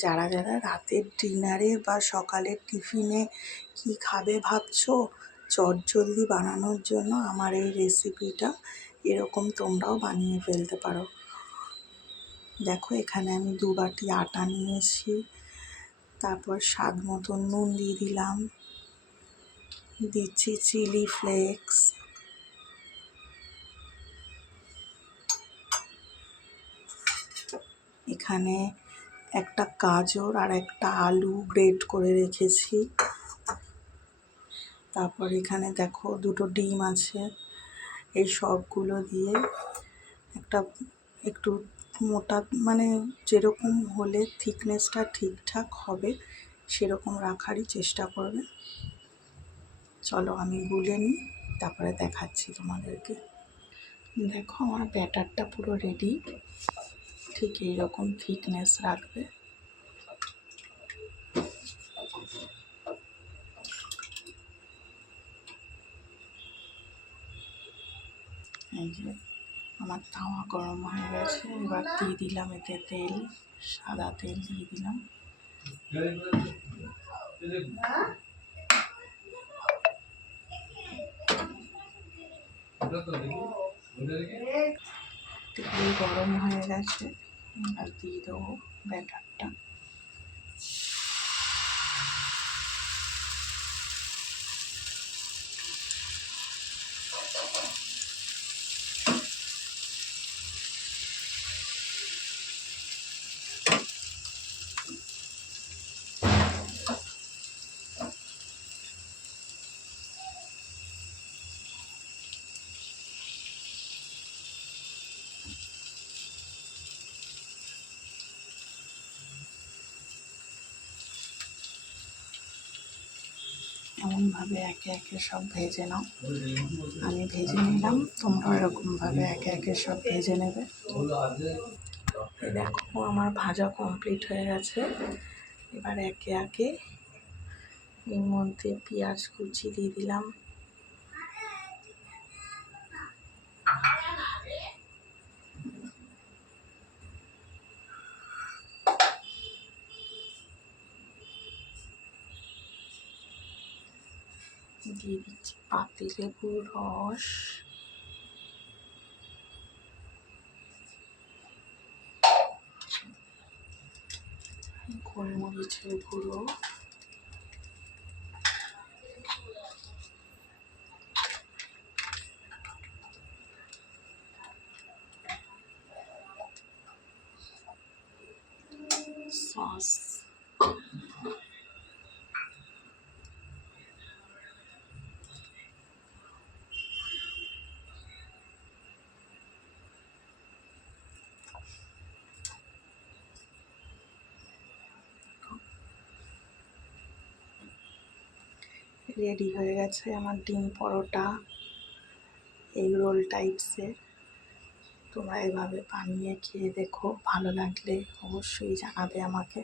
যারা যারা রাতের ডিনারে বা সকালের টিফিনে কি খাবে ভাবছো, চটজলদি বানানোর জন্য আমার এই রেসিপিটা এরকম তোমরাও বানিয়ে ফেলতে পারো। দেখো এখানে আমি 2 বাটি আটা নিয়েছি, তারপর স্বাদ মতো নুন দিয়ে দিলাম, দিচ্ছি চিলি ফ্লেক্স, এখানে একটা গাজর আর একটা আলু গ্রেট করে রেখেছি, তারপর এখানে দেখো 2টো ডিম আছে। এই সবগুলো দিয়ে একটা একটু মোটা, মানে যেরকম হলে থিকনেসটা ঠিকঠাক হবে সেরকম রাখারই চেষ্টা করবে। চলো আমি গুলে নিই, তারপরে দেখাচ্ছি তোমাদেরকে। দেখো আমার ব্যাটারটা পুরো রেডি, ঠিক এইরকম থিকনেস রাখবে। এই যে আমার তাওয়া গরম হয়ে গেছে, এবার দিয়ে দিলাম এতে তেল, সাদা তেল দিয়ে দিলাম। তেল গরম হয়ে গেছে, এবার দিয়ে দেবো ব্যাটারটা। এমনভাবে একে একে সব ভেজে নাও, আমি ভেজে নিলাম, তোমরা এরকমভাবে একে একে সব ভেজে নেবে। দেখো আমার ভাজা কমপ্লিট হয়ে গেছে, এবার একে একে এর মধ্যে পেঁয়াজ কুচি দিয়ে দিলাম, দিয়ে দিচ্ছি পাতিলেবুর রস, গোলমরিচের গুঁড়ো, সস, রেডি হয়ে গেছে আমার ডিম পরোটা এগ রোল টাইপসের। তোমরা এভাবে বানিয়ে খেয়ে দেখো, ভালো লাগলে অবশ্যই জানাবে আমাকে।